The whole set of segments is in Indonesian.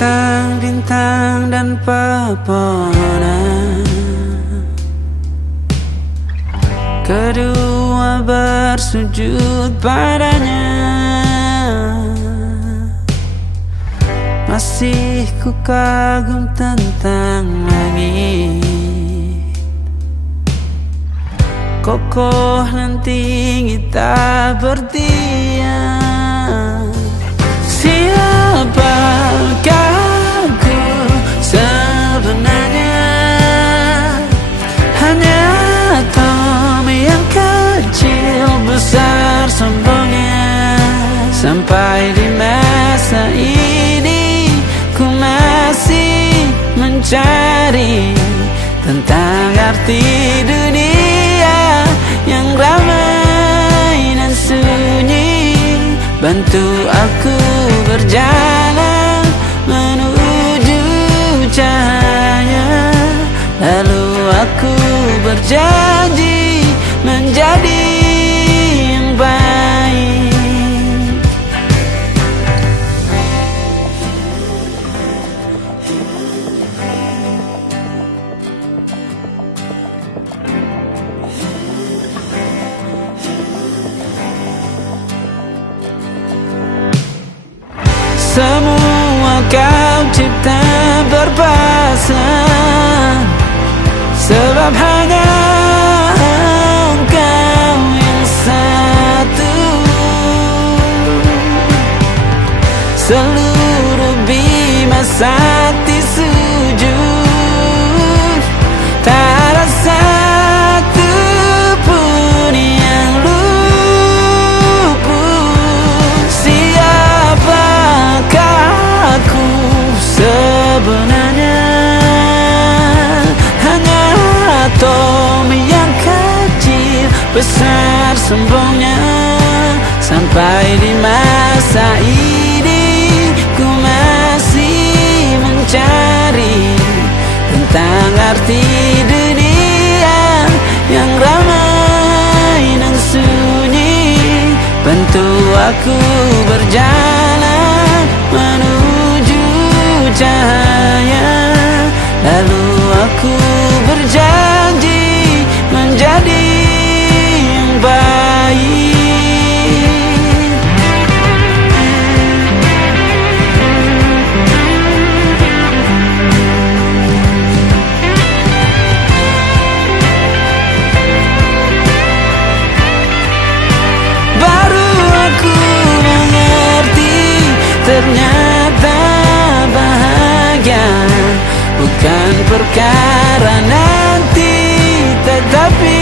bintang-bintang dan pepohonan, kedua bersujud padanya. Masih ku kagum tentang langit, kokoh dan tinggi tak bertiang. Siapakah aku sebenarnya? Hanya Tommy yang kecil besar sombongnya. Sampai di masa ini ku masih mencari tentang arti dunia yang ramai dan sunyi. Bantu aku berjalan menuju cahaya, lalu aku berjanji menjadi yang baik. Semua kau cipta berpasang, sebab hanya Engkau yang satu. Seluruh bima sakti sujud, tak ada satu pun yang luput. Siapakah aku sebenarnya? Hanya Tommy yang kecil besar sombongnya. Sampai di masa ini ku masih mencari tentang arti dunia yang ramai dan sunyi. Bantu aku berjalan menuju cahaya, lalu aku berjanji menjadi yang baik. Baru aku mengerti, ternyata bahagia bukan perkara nanti, tetapi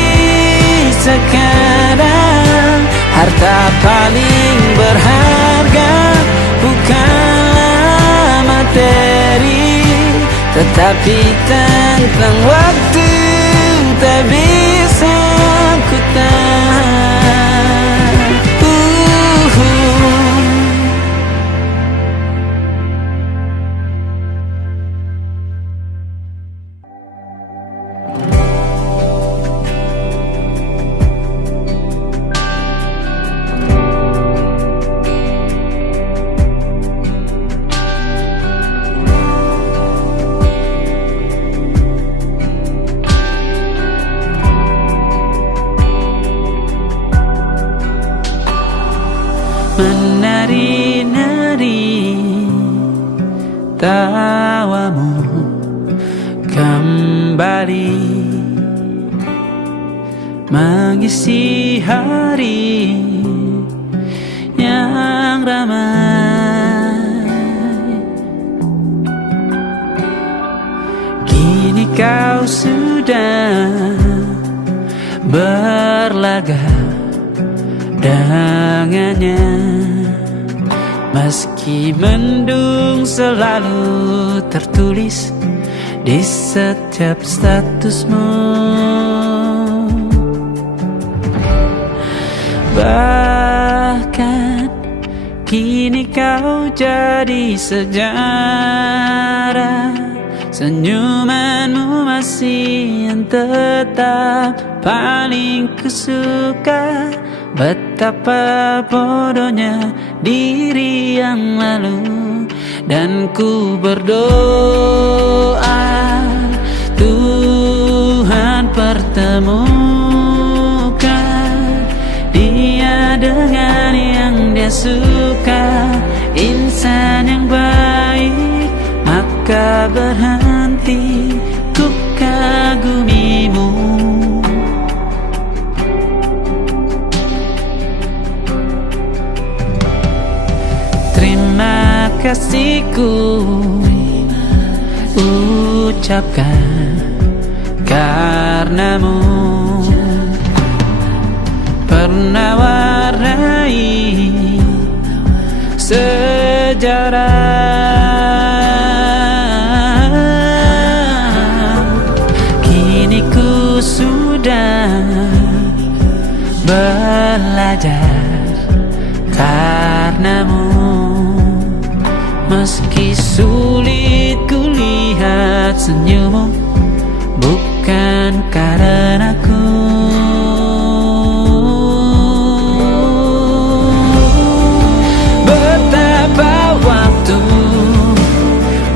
sekarang. Harta paling berharga bukanlah materi, tetapi tentang waktu tak bisa ku tahan. Menari-nari tawamu kembali mengisi hari yang ramai. Kini kau sudah berlaga dengannya, meski mendung selalu tertulis di setiap statusmu. Bahkan kini kau jadi sejarah, senyumanmu masih yang tetap paling kusuka. Betapa bodohnya diri yang lalu dan ku berdoa Tuhan pertemukan dia dengan yang dia suka, insan yang baik, maka berhenti ku kagumimu. Terima kasihku ucapkan karenamu pernah warnai sejarah. Kini ku sudah belajar karenamu. Meski sulit ku lihat senyummu, bukan karenaku. Betapa waktu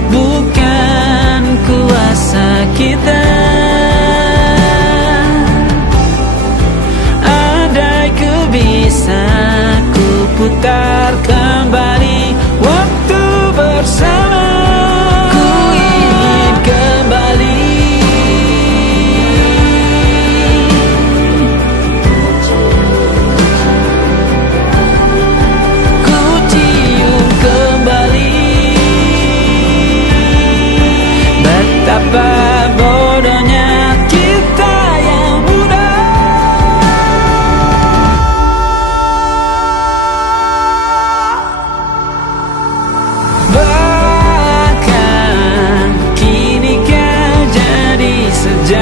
bukan kuasa kita. Andai ku bisa ku putar kembali waktu bersama, ku ingin kembali. Ku cium kembali betapa bodohnya kita yang muda. Bahkan kini kau jadi sejarah,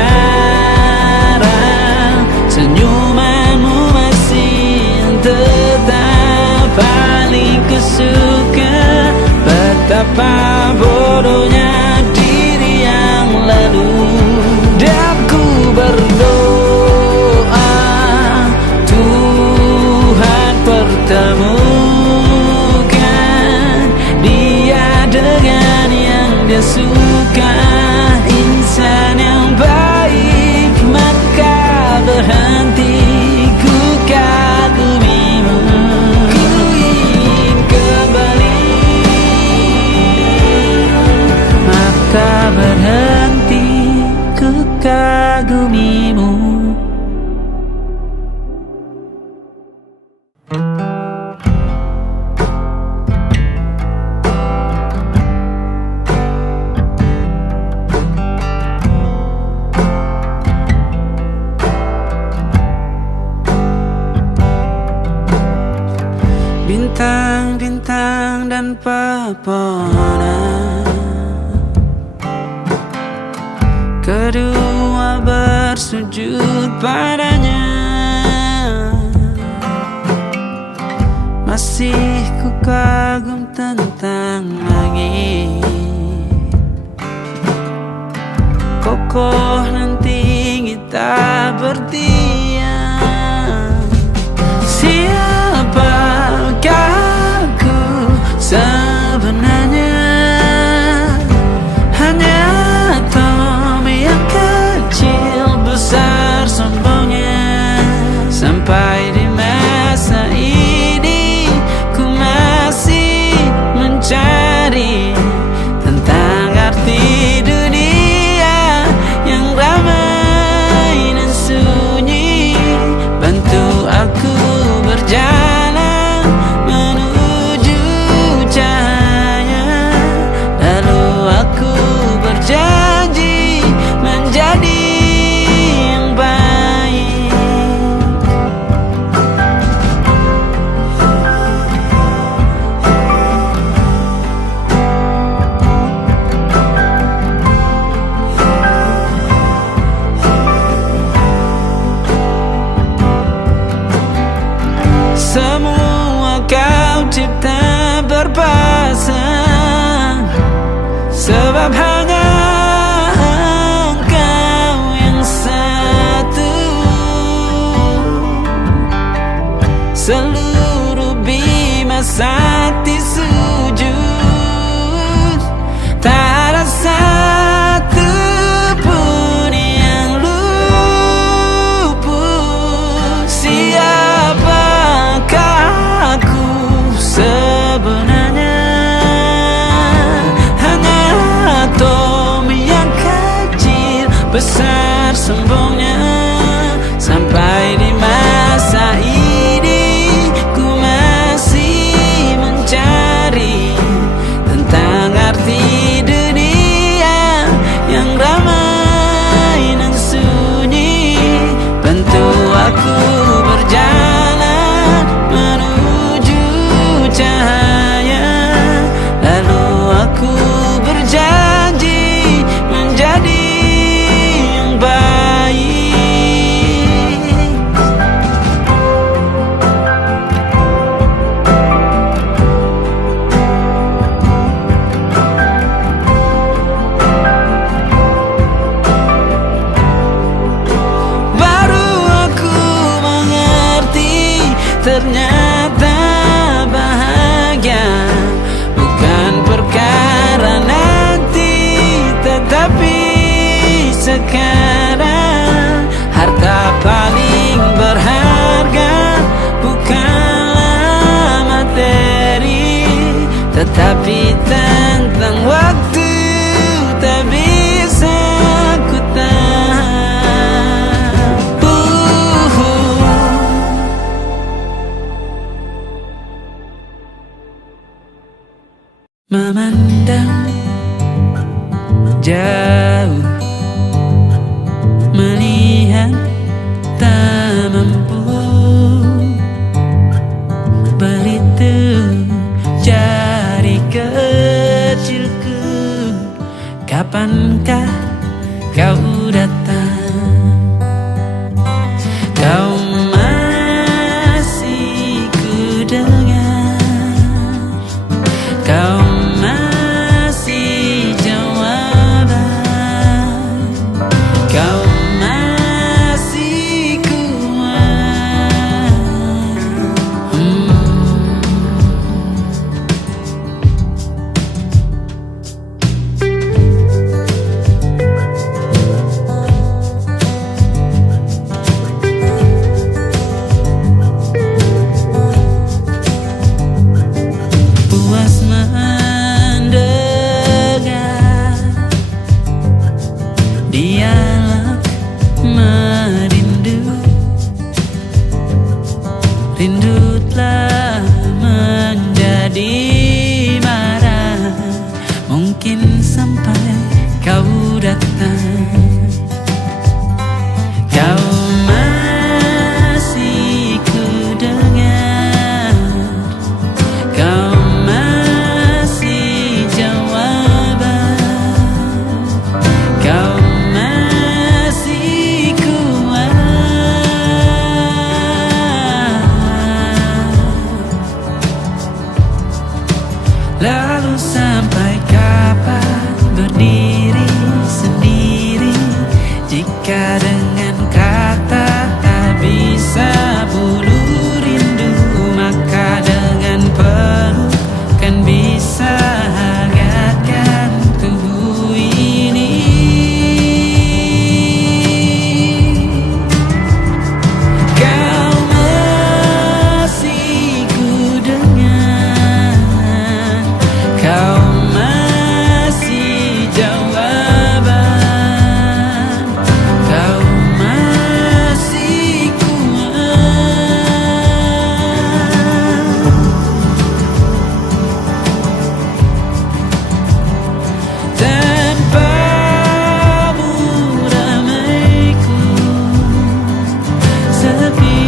senyumanmu masih tetap paling kusuka. Betapa bodohnya diri yang lalu, dan ku berdoa Tuhan pertemukan dia dengan yang dia suka, insan yang baik, maka berhenti ku kagumimu. Ku ingin kembali, maka berhenti ku kagumimu. Bintang-bintang dan pepohonan, kedua bersujud padanya. Masih ku kagum tentang langit, kokoh dan tinggi tak berdiam. Siapakah aku sebenarnya? Hanya atom yang kecil besar sombongnya. Sampai di masa ini ku masih mencari tentang arti dunia yang ramai dan sunyi. Bantu aku berjalan menuju cahaya, lalu aku berjanji menjadi yang baik. Semua kau cipta berpasang, sebab hanya engkau yang satu. Seluruh bima sakti sujud besar sombongnya. Sampai di masa ini ku masih mencari tentang arti dunia yang ramai dan sunyi. Bantu aku berjalan menuju cahaya, lalu aku berjanji menjadi yang baik. Baru aku mengerti, ternyata bahagia bukan perkara nanti, tetapi sekarang. Harta paling berharga bukanlah materi, tetapi tentang waktu tak bisa ku tahan. Memandang jauh, melihat tak mampu, berhitung jari kecilku. Kapankah kau datang? Kau masih ku dengar, kau masih jawaban, kau masih kuat. Puas mendengar dialog merindu, rindu telah menjadi marah. Mungkin sampai kau datang, kau masih ku dengar, kau masih jawaban, kau masih kuat. Lalu sampai kapan berdiri sendiri, jika dengan kata tak bisa bunuh rindu, maka dengan peluk kan bisa hangatkan tubuh ini. Kau masih ku dengar, kau masih jawaban, kau masih kuat. Tanpamu ramaiku, sepi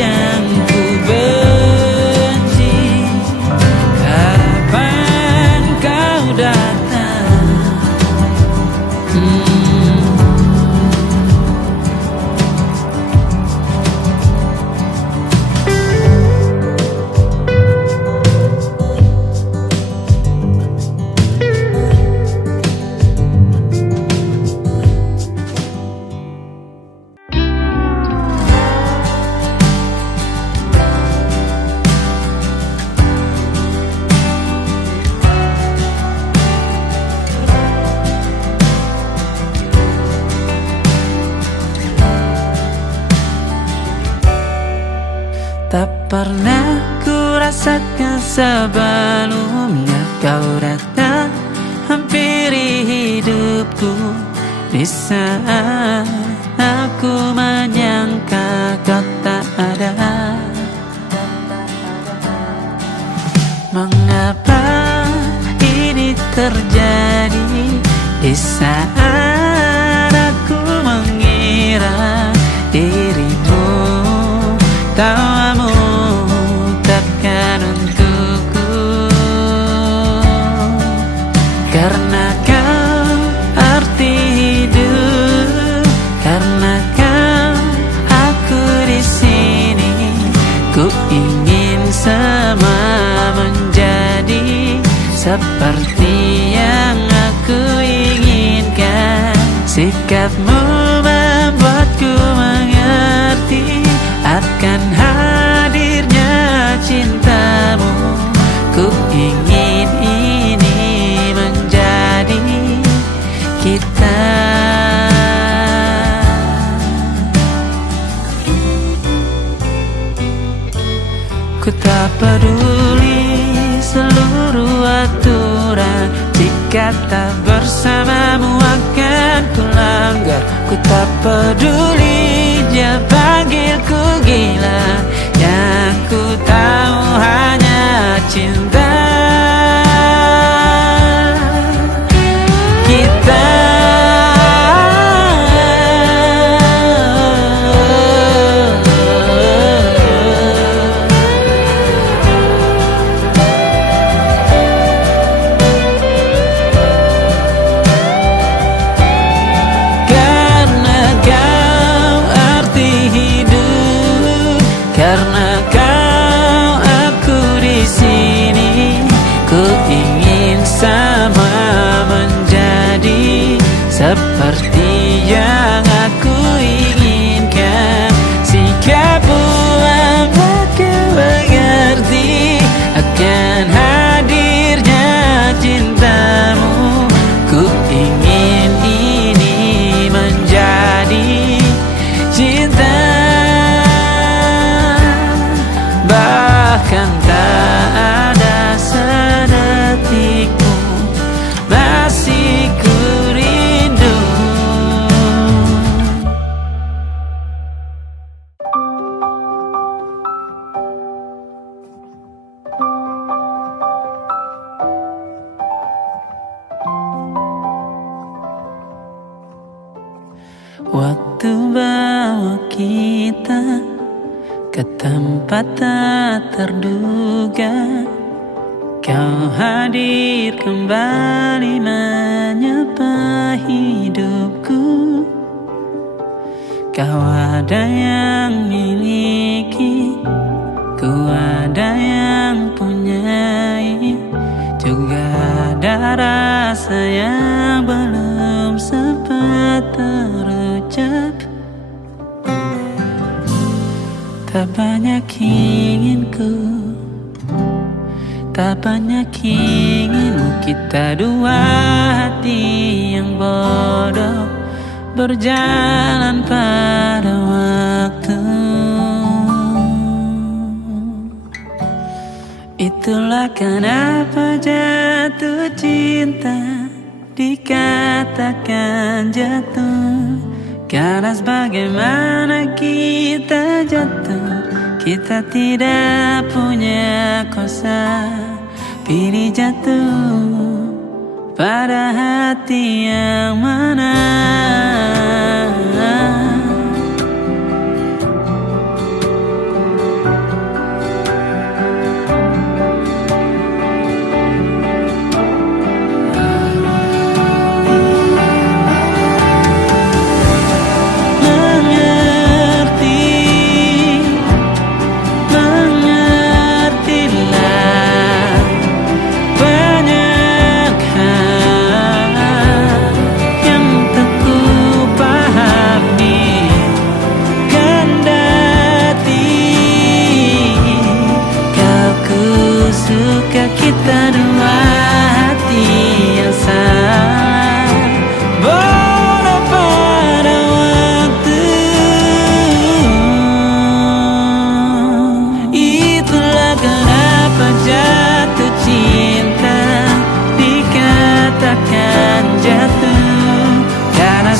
yang ku benci. Kapan kau datang? Tak pernah ku rasakan sebelumnya, kau datang hampiri hidupku di saat aku menyangka kau tak ada. Mengapa ini terjadi di saat aku mengira dirimu tawamu takkan untukku, karena kau arti hidup, karena kau aku di sini. Ku ingin semua menjadi seperti yang aku inginkan. Sikapmu membuatku mengerti akan hadirnya cintamu. Ku ingin ini menjadi kita. Ku tak peduli seluruh aturan, jika tak bersamamu akan ku langgar. Ku tak peduli dia panggilku gila, yang ku tahu hanya cinta kita. Karena kau aku di sini. Ku ingin sama menjadi seperti yang aku inginkan. Sikapmu membuatku mengerti akan hadirnya cintamu. Ku ingin ini menjadi cinta. Bahkan tak ada sedetikmu masih ku rindu. Waktu bawa kita ke tempat tak terduga, kau hadir kembali menyapa hidupku. Kau ada yang miliki, ku ada yang punyai, juga ada rasa yang belum sempat terucap. Tak banyak inginku, tak banyak inginmu. Kita dua hati yang bodoh berjalan pada waktu. Itulah kenapa jatuh cinta dikatakan jatuh. Karena bagaimana kita jatuh, kita tidak punya kuasa. Pilih jatuh pada hati yang mana. Kita dua hati yang sama, bodoh pada waktu. Itulah kenapa jatuh cinta dikatakan jatuh. Karena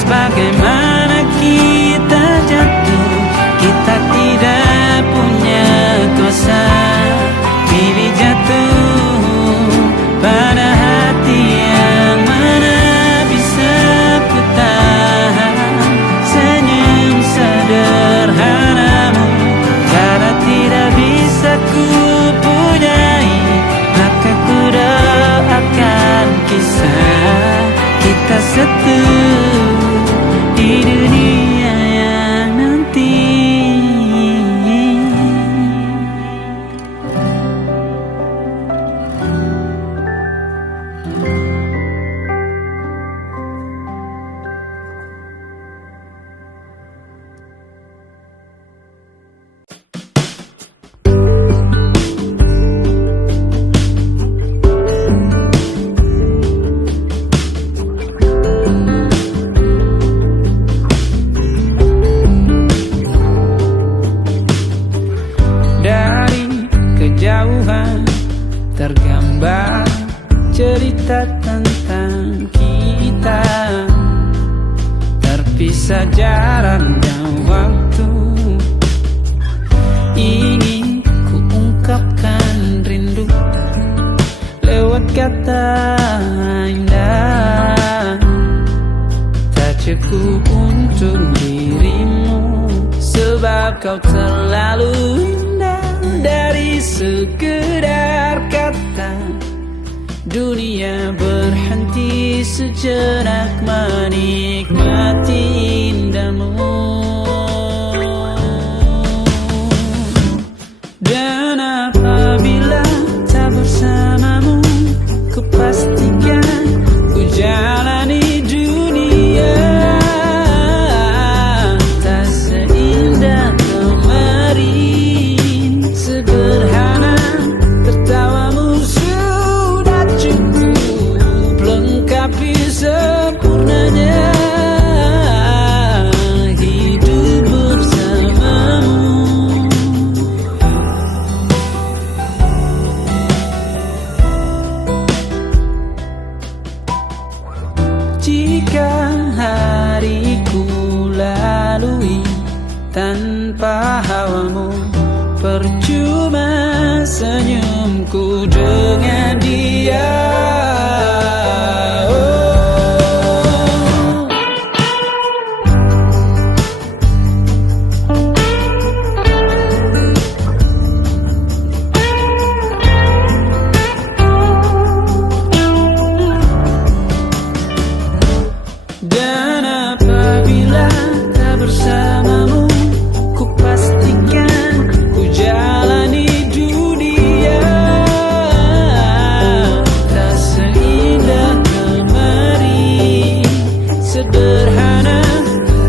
Coba cerita tentang kita, terpisah jarak dan waktu. Ingin ku ungkapkan rindu lewat kata indah, tak cukup untuk dirimu, sebab kau terlalu indah. Dari sekedar kata, dunia berhenti sejenak menikmati indahmu. Dan apabila tak bersamamu, ku pastikan ku jalani dunia tak seindah kemarin. Sederhana, tertawamu sudah cukup lengkapi sempurnanya hidup bersamamu. Jika hariku lalui tanpa hawamu, percuma senyumku dengan dia. Dan apabila tak bersamamu, ku pastikan ku jalani dunia tak seindah kemarin. Sederhana,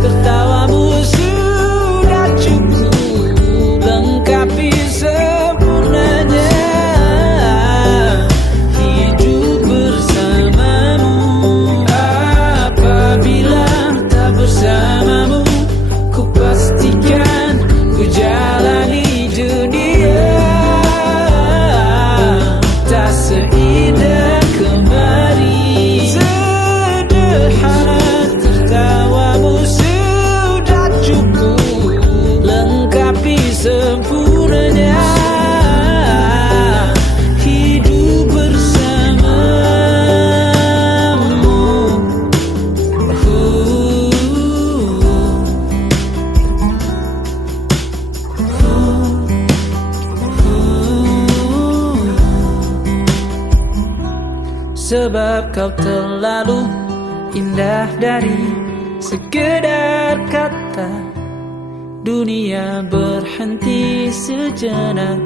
tertawamu sudah cukup lengkapi sempurnanya hidup bersamamu. Apabila tak bersamamu, ku pastikan ku jalani dunia tak seindah kemarin. Sederhana, tertawamu sudah cukup lengkapi sempurnanya hidup bersamamu. Sebab kau terlalu indah dari sekedar kata, dunia berhenti sejenak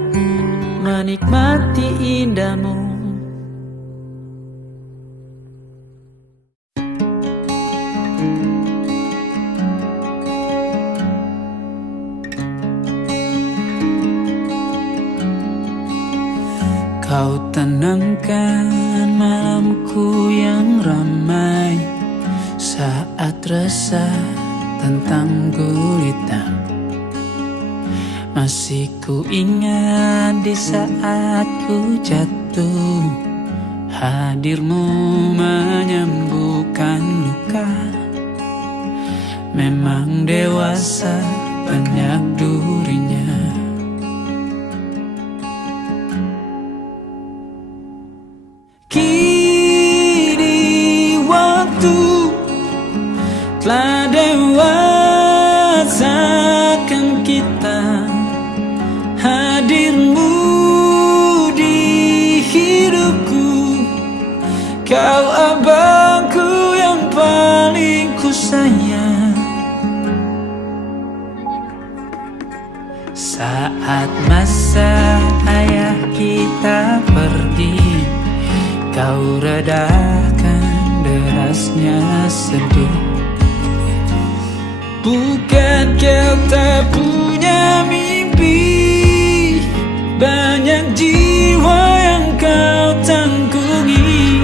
menikmati indahmu. Kau tenangkan malamku yang ramai saat resah tentang gulita. Masih ku ingat di saat ku jatuh, hadirmu menyembuhkan luka. Memang dewasa banyak durinya. Kini waktu telah dewasakan kita. Hadirmu di hidupku, kau abangku yang paling ku sayang. Saat masa ayah kita pergi, kau redakan derasnya sedih. Bukan kau tak punya mimpi, banyak jiwa yang kau tanggungi.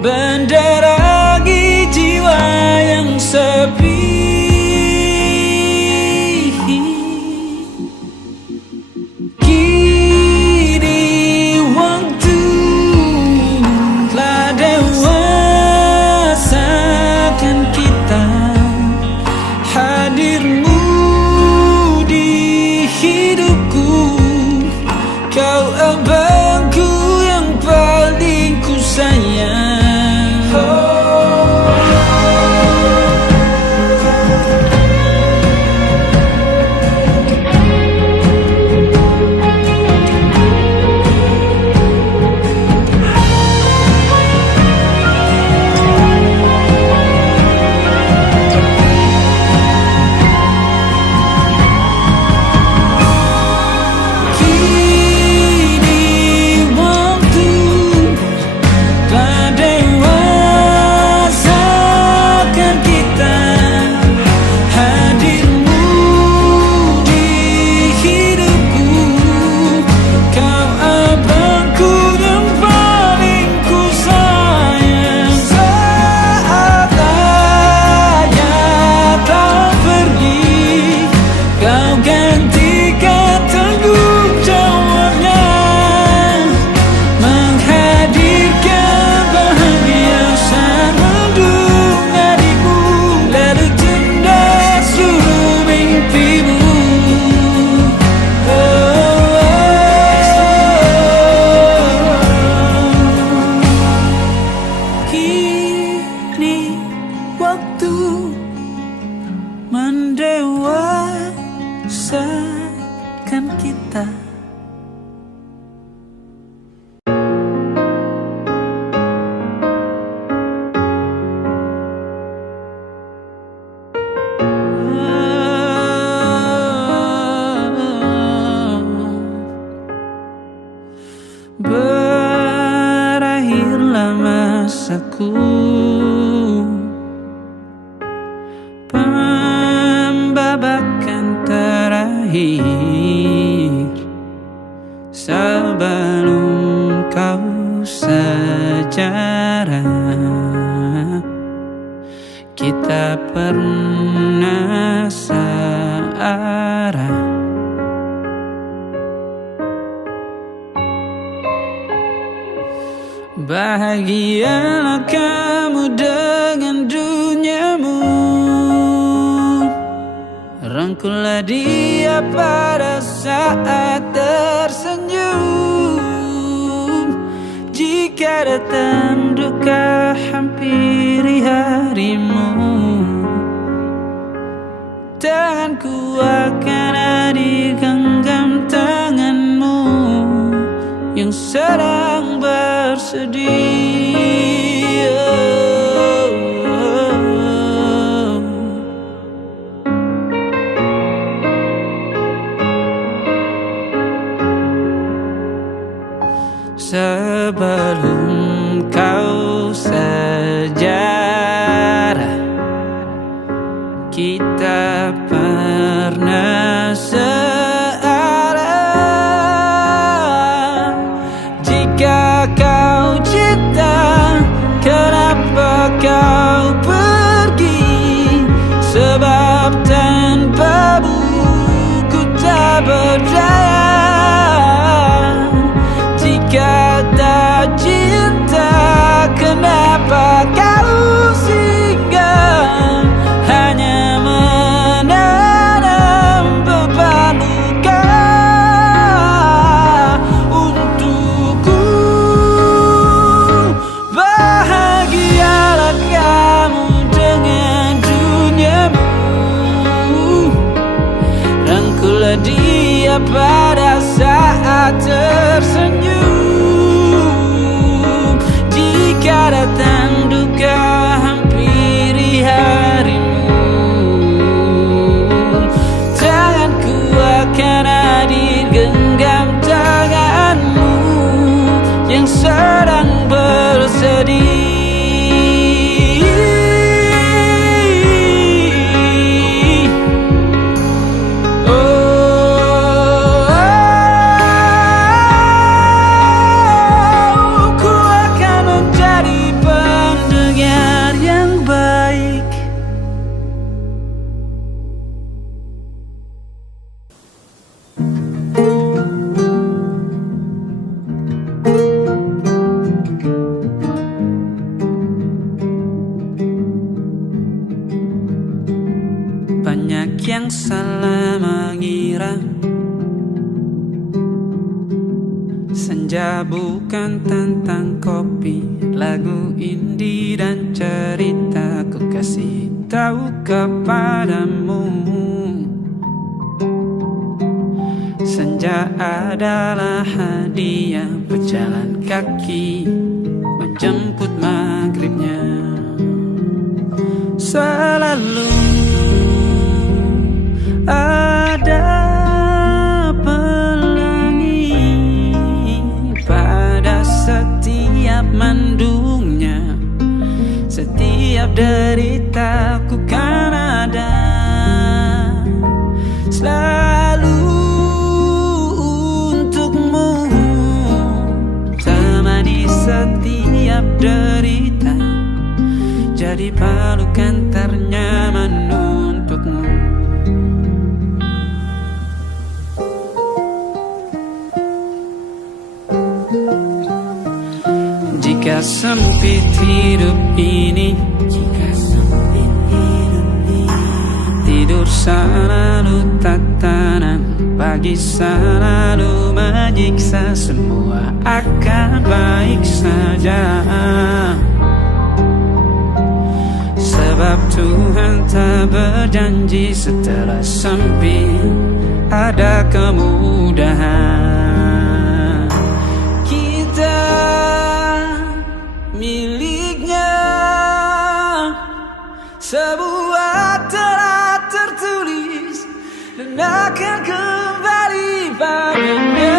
Mendarangi jiwa yang sepi. Kini waktu masaku. Pembabakan terakhir sebelum kau sejarah, kita pernah searah. Bahagialah kamu dengan duniamu, rangkullah dia pada saat tersenyum. Jika datang duka hampiri harimu, tanganku akan ada di genggam tanganmu yang sedang bersedih. Sebelum kau sejarah, kita pernah searah. Jika kau cinta, kenapa kau pergi? Sebab tanpamu ku tak berdaya. Jika tak cinta, kenapa kau singgah? Hanya menanam beban luka untukku. Bahagialah kamu dengan duniamu, rangkullah dia pada saat tersenyum. Jika datang duka hampiri harimu, tanganku akan ada di genggam tanganmu yang sedang bersedih. Banyak yang salah mengira senja bukan tentang kopi, lagu indie dan cerita. Ku kasih tahu kepadamu, senja adalah hadiah berjalan kaki menjemput maghribnya. Selalu ada pelangi pada setiap mendungnya. Setiap derita ku kan ada selalu untukmu, temani setiap derita, jadi pelukan ternyaman untukmu. Jika sempit hidup ini, tidur selalu tatanan, pagi selalu menyiksa, semua akan baik saja. Sebab Tuhan tak berjanji setelah sempit ada kemudahan. Kita miliknya, sebuah telah tertulis dan akan kembali padanya.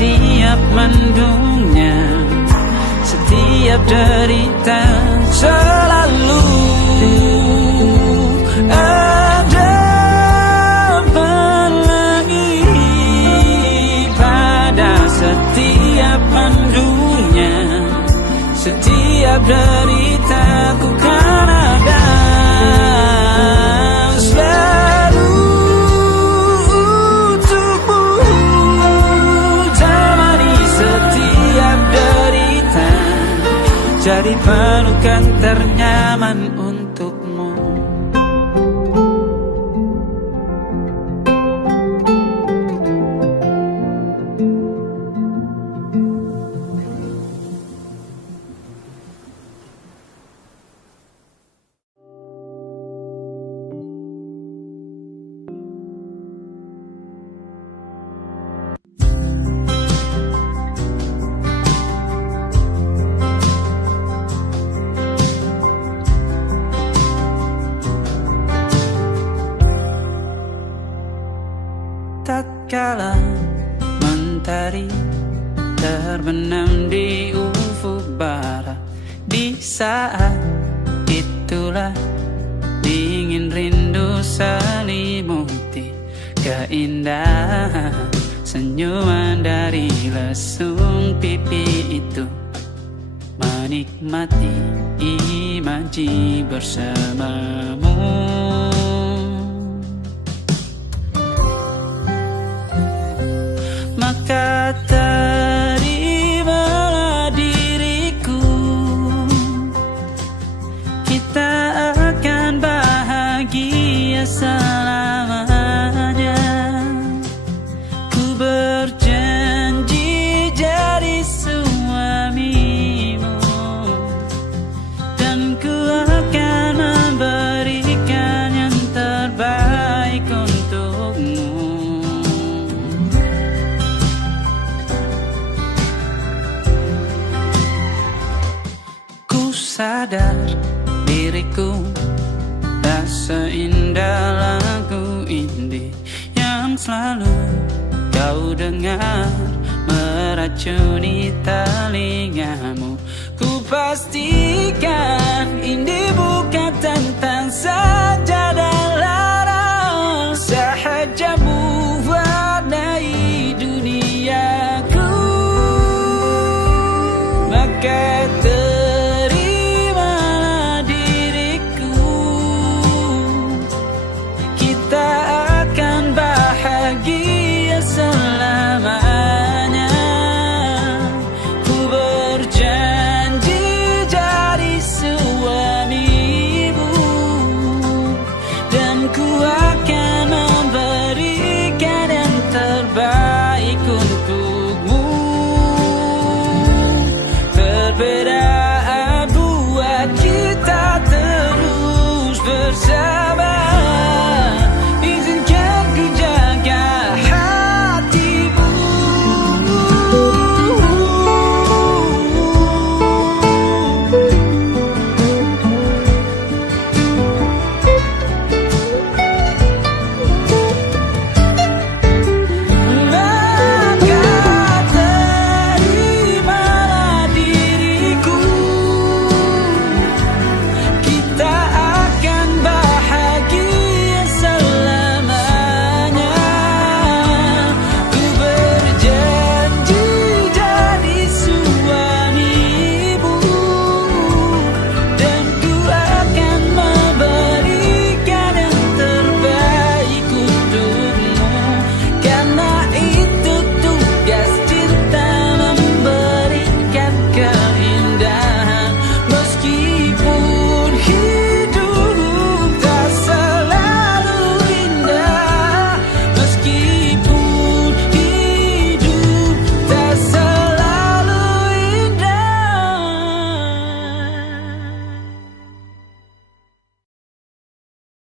setiap mendungnya, setiap derita selalu ada pelangi pada setiap mendungnya, setiap derita ku kan ada selalu untukmu, temani setiap derita, jadi pelukan ternyaman untukmu. Tatkala mentari terbenam di ufuk barat, di saat itulah dingin rindu selimuti keindahan senyuman dari lesung pipi itu, menikmati imaji bersamamu. Maka terimalah diriku, kita akan bahagia selamanya. Ku berjanji jadi suamimu, dan ku akan memberikan yang terbaik untukmu. Sadar diriku tak seindah lagu indie yang selalu kau dengar meracuni telingamu. Ku pastikan indie bukan